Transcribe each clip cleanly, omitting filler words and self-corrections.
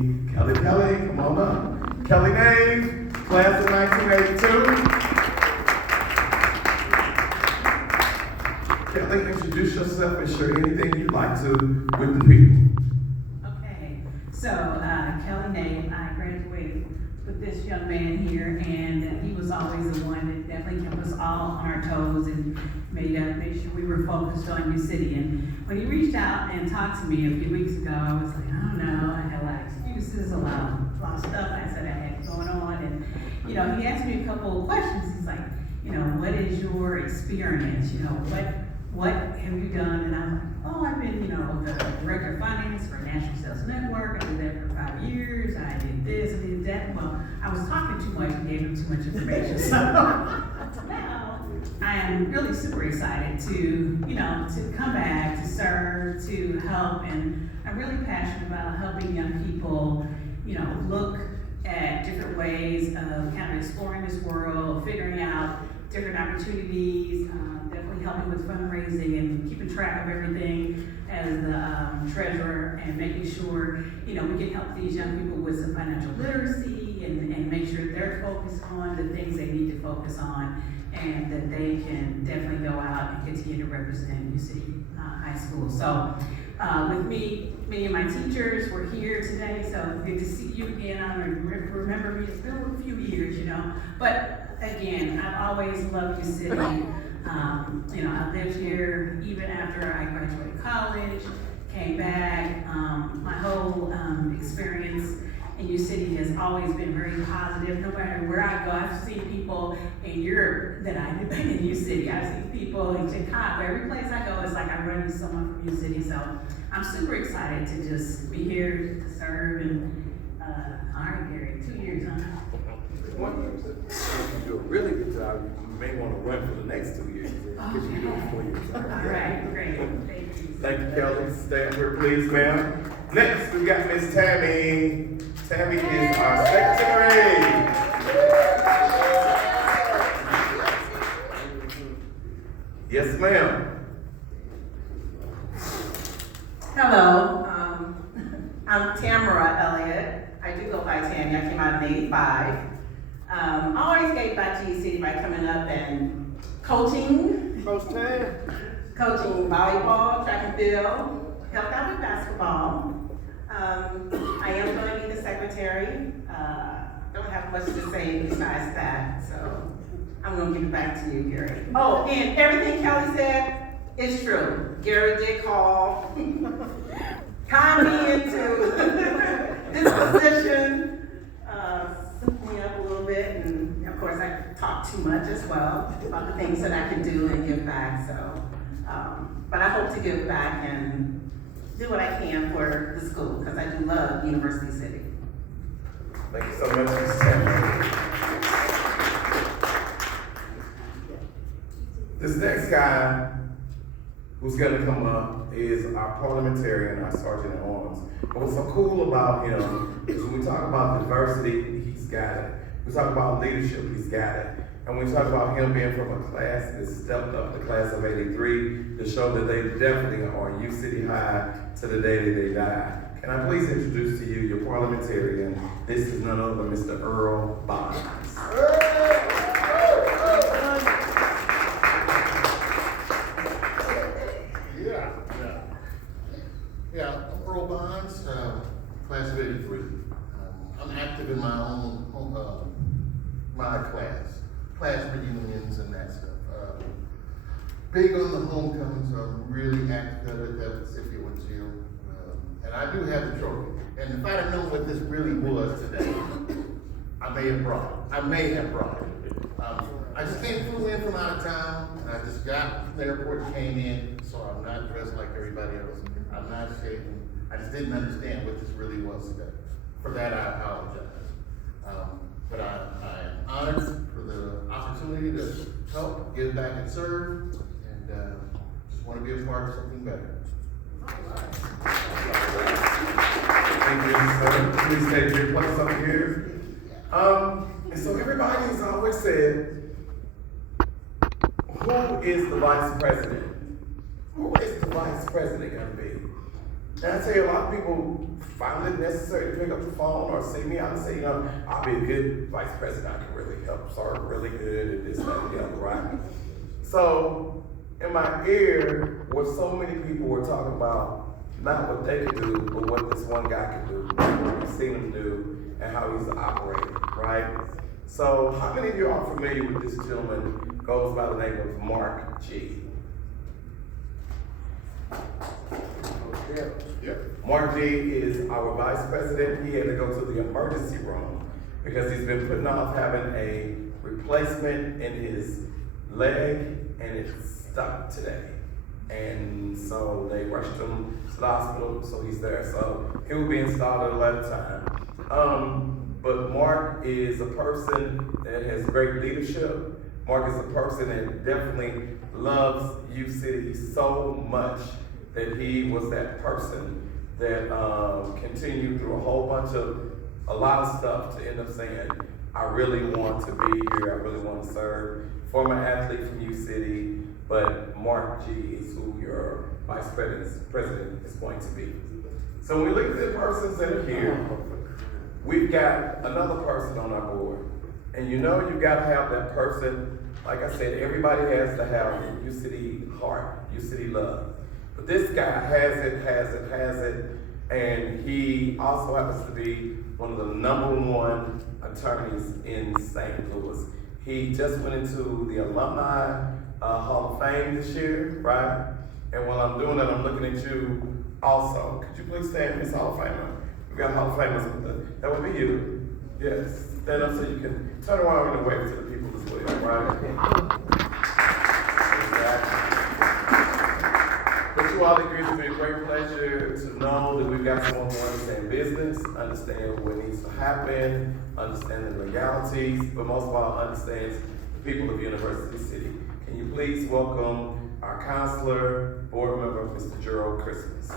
Kelly. Come on up. Kelly Nave, class of 1982. Kelly, introduce yourself and share anything you'd like to with the people. Okay, so Kelly Nave, I graduated with this young man here, and he was always the one that definitely kept us all on our toes and made sure we were focused on your city. And when he reached out and talked to me a few weeks ago, I was like, I don't know, I had a lot of excuses, a lot of stuff I said I had going on, and he asked me a couple of questions. He's like, what is your experience? What have you done? And I'm like, oh, I've been, the director of finance for National Sales Network. I did that for 5 years. I did this, I did that. Well, I was talking too much and gave him too much information. So now I am really super excited to come back, to serve, to help. And I'm really passionate about helping young people, look at different ways of kind of exploring this world, figuring out different opportunities, definitely helping with fundraising and keeping track of everything as the treasurer, and making sure, we can help these young people with some financial literacy and make sure they're focused on the things they need to focus on, and that they can definitely go out and continue to represent UC High School. So with me, many of my teachers were here today, so good to see you again. I remember me, it's been a few years, but again, I've always loved your city. I lived here even after I graduated college, came back. My whole experience in your city has always been very positive. No matter where I go, I've seen people in Europe that I knew in your city. I've seen people in Chicago. Every place I go, it's like I run into someone from your city. So I'm super excited to just be here to serve. And all right, Gary, 2 years, huh? If you do a really good job, you may want to run for the next 2 years. Because you do it 4 years. All right, great. Thank you. Thank you, Kelly. Stand here, please, ma'am. Next, we got Miss Tammy. Tammy is our secretary. Yes, ma'am. Hello, I'm Tamara Elliott. I do go by Tammy. I came out in '85. I always gave back to your city by coming up and coaching volleyball, track and field, helped out with basketball. I am going to be the secretary. Don't have much to say besides that, so I'm going to give it back to you, Gary. Oh, and everything Kelly said is true. Gary did call, con me into this position, set me up a little bit, and of course I talk too much as well about the things that I can do and give back. So, but I hope to give back and do what I can for the school, because I do love University City. Thank you so much, Ms. Tammy. This next guy who's going to come up is our parliamentarian, our sergeant at arms. And what's so cool about him is when we talk about diversity, he's got it. We talk about leadership, he's got it. And we talk about him being from a class that stepped up, the class of '83, to show that they definitely are U City High to the day that they die. Can I please introduce to you your parliamentarian? This is none other than Mr. Earl Bonds. Yeah, I'm Earl Bonds, class of '83. I'm active in my own my class reunions and that stuff. Big on the homecoming, so I'm really active at that recipient Jill. And I do have the trophy. And if I'd have known what this really was today, I may have brought it. I just flew in from out of town, and I just got from the airport and came in, so I'm not dressed like everybody else. I'm not shaking. I just didn't understand what this really was today. For that, I apologize. But I am honored for the opportunity to help, give back and serve, and just want to be a part of something better. Thank you, sir. Please take your place up here. And so everybody has always said, who is the vice president? Who is the vice president going to be? And I tell you, a lot of people find it necessary to pick up the phone or see me out and say, you know, I'll be a good vice president. I can really help serve really good and this, that, and the other, right? So, in my ear, what so many people were talking about, not what they could do, but what this one guy could do, what we've seen him do, and how he's operating, right? So, how many of you are familiar with this gentleman? Goes by the name of Mark G. Yep. Mark G is our vice president. He had to go to the emergency room because he's been putting off having a replacement in his leg, and it's stuck today. And so they rushed him to the hospital, so he's there. So he will be installed at a later time. But Mark is a person that has great leadership. Mark is a person that definitely loves U City so much that he was that person that continued through a lot of stuff to end up saying, I really want to be here, I really want to serve. Former athlete from U City, but Mark G is who your vice president is going to be. So when we look at the persons that are here, we've got another person on our board. And you know you gotta have that person. Like I said, everybody has to have U City heart, U City love. But this guy has it, and he also happens to be one of the #1 attorneys in St. Louis. He just went into the Alumni Hall of Fame this year, right? And while I'm doing that, I'm looking at you also. Could you please stand, Miss Hall of Famer? We've got Hall of Famers with us. That would be you. Yes. Stand up so you can turn around and wave to the people as well, right? Exactly. But you all agree to be a great pleasure to know that we've got someone who understands business, understands what needs to happen, understands the legalities, but most of all understands the people of University City. Can you please welcome our counselor, board member, Mr. Gerald Christmas.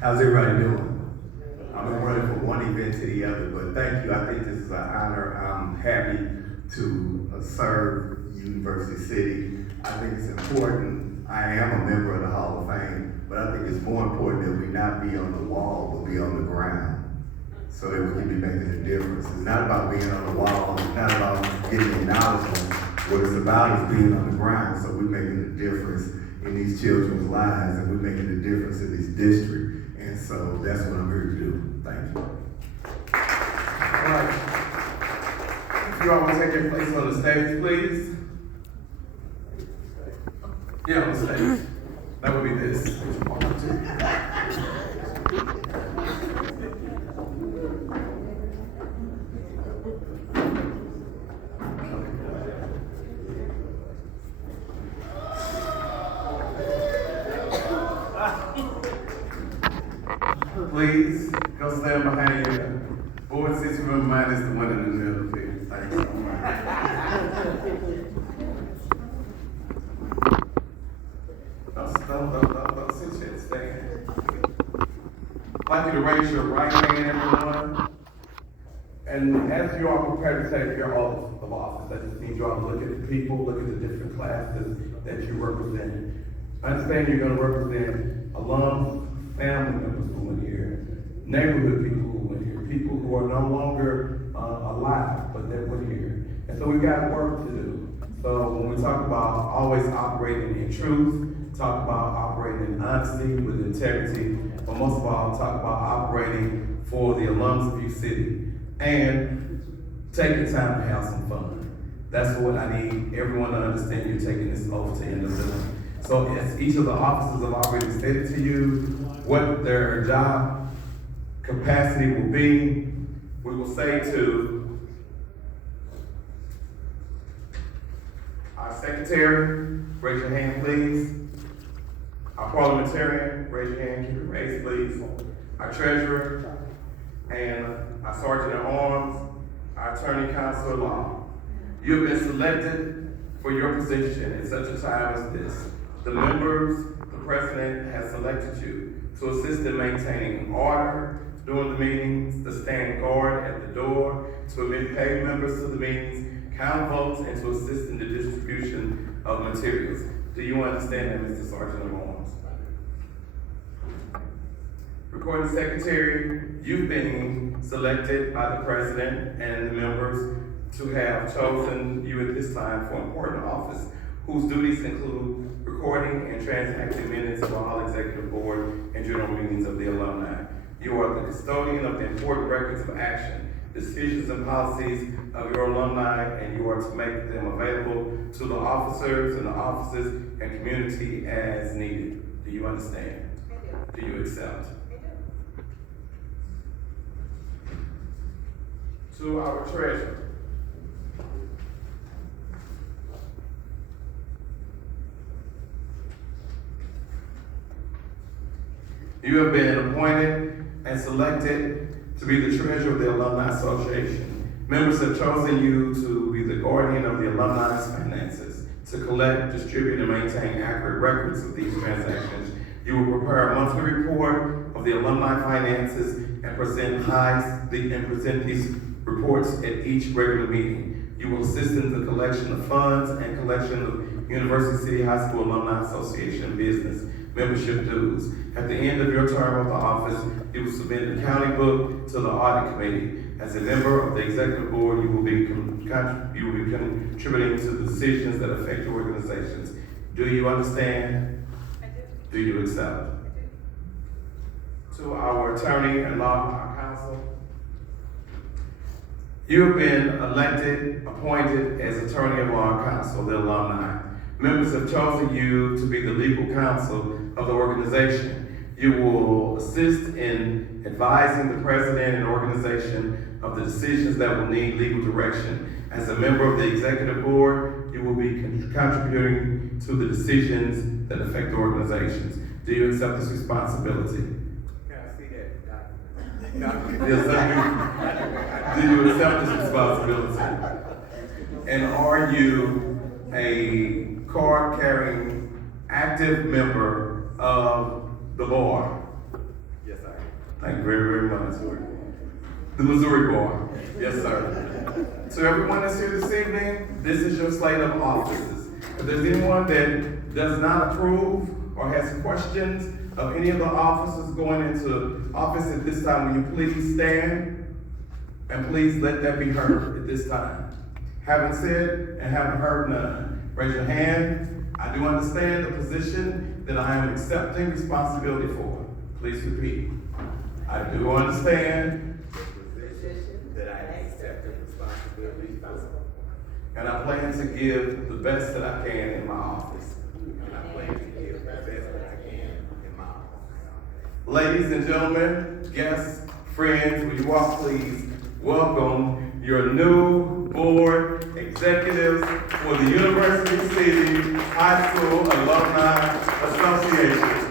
How's everybody doing? I've been running from one event to the other, but thank you. I think this is an honor. I'm happy to serve University City. I think it's important. I am a member of the Hall of Fame, but I think it's more important that we not be on the wall, but be on the ground, so that we can be making a difference. It's not about being on the wall. It's not about getting acknowledgement. What it's about is being on the ground, so we're making a difference in these children's lives, and we're making a difference in this district. And so that's what I'm here to do. Thank you. All right. If you all want to take your place on the stage, please. Yeah, on the stage. That would be this. Please go stand behind you. Board 6 member mine is the one in the middle here. Thanks so much. Don't sit yet, stand. I'd like you to raise your right hand, everyone. And as you all prepare to take your oath of office, that just means you all look at the people, look at the different classes that you represent. Understand you're going to represent alums, family members who went here, neighborhood people who went here, people who are no longer alive, but they were here. And so we've got work to do. So when we talk about always operating in truth, talk about operating in honesty, with integrity, but most of all, talk about operating for the alums of U City and taking time to have some fun. That's what I need everyone to understand. You're taking this oath to end up doing. So as each of the officers have already stated to you what their job capacity will be, we will say to our secretary, raise your hand please. Our parliamentarian, raise your hand, keep it raised please. Our treasurer, and our sergeant at arms, our attorney counsel at law. You have been selected for your position in such a time as this. The members, the president has selected you to assist in maintaining order during the meetings, to stand guard at the door, to admit paid members to the meetings, count votes, and to assist in the distribution of materials. Do you understand that, Mr. Sergeant of Arms? Recording Secretary, you've been selected by the president and the members to have chosen you at this time for important office, whose duties include recording and transacting minutes of all executive board and general meetings of the alumni. You are the custodian of the important records of action, decisions and policies of your alumni, and you are to make them available to the officers and the offices and community as needed. Do you understand? I Do you accept? To our treasurer. You have been appointed and selected to be the treasurer of the Alumni Association. Members have chosen you to be the guardian of the alumni's finances, to collect, distribute, and maintain accurate records of these transactions. You will prepare a monthly report of the alumni finances and present these reports at each regular meeting. You will assist in the collection of funds and collection of University City High School Alumni Association business membership dues. At the end of your term of the office, you will submit an accounting book to the audit committee. As a member of the executive board, you will be contributing to the decisions that affect your organizations. Do you understand? do. Do you accept? To our attorney and law counsel, you have been elected, appointed as attorney of law counsel of the alumni. Members have chosen you to be the legal counsel of the organization. You will assist in advising the president and organization of the decisions that will need legal direction. As a member of the executive board, you will be contributing to the decisions that affect the organizations. Do you accept this responsibility? Can I see that document? Yes, I do. Do you accept this responsibility? And are you a card-carrying, active member of the board? Yes, sir. Thank you very, very much. The Missouri Bar. Yes, sir. So everyone that's here this evening, this is your slate of offices. If there's anyone that does not approve or has questions of any of the officers going into office at this time, will you please stand and please let that be heard at this time. Having said and having heard none, raise your hand. I do understand the position that I am accepting responsibility for. Please repeat. I do understand The position that I accept the responsibility for. and I plan to give the best that I can in my office. And I plan to give the best that I can in my office. Ladies and gentlemen, guests, friends, will you all please welcome your new board executives for the University City High School Alumni Association.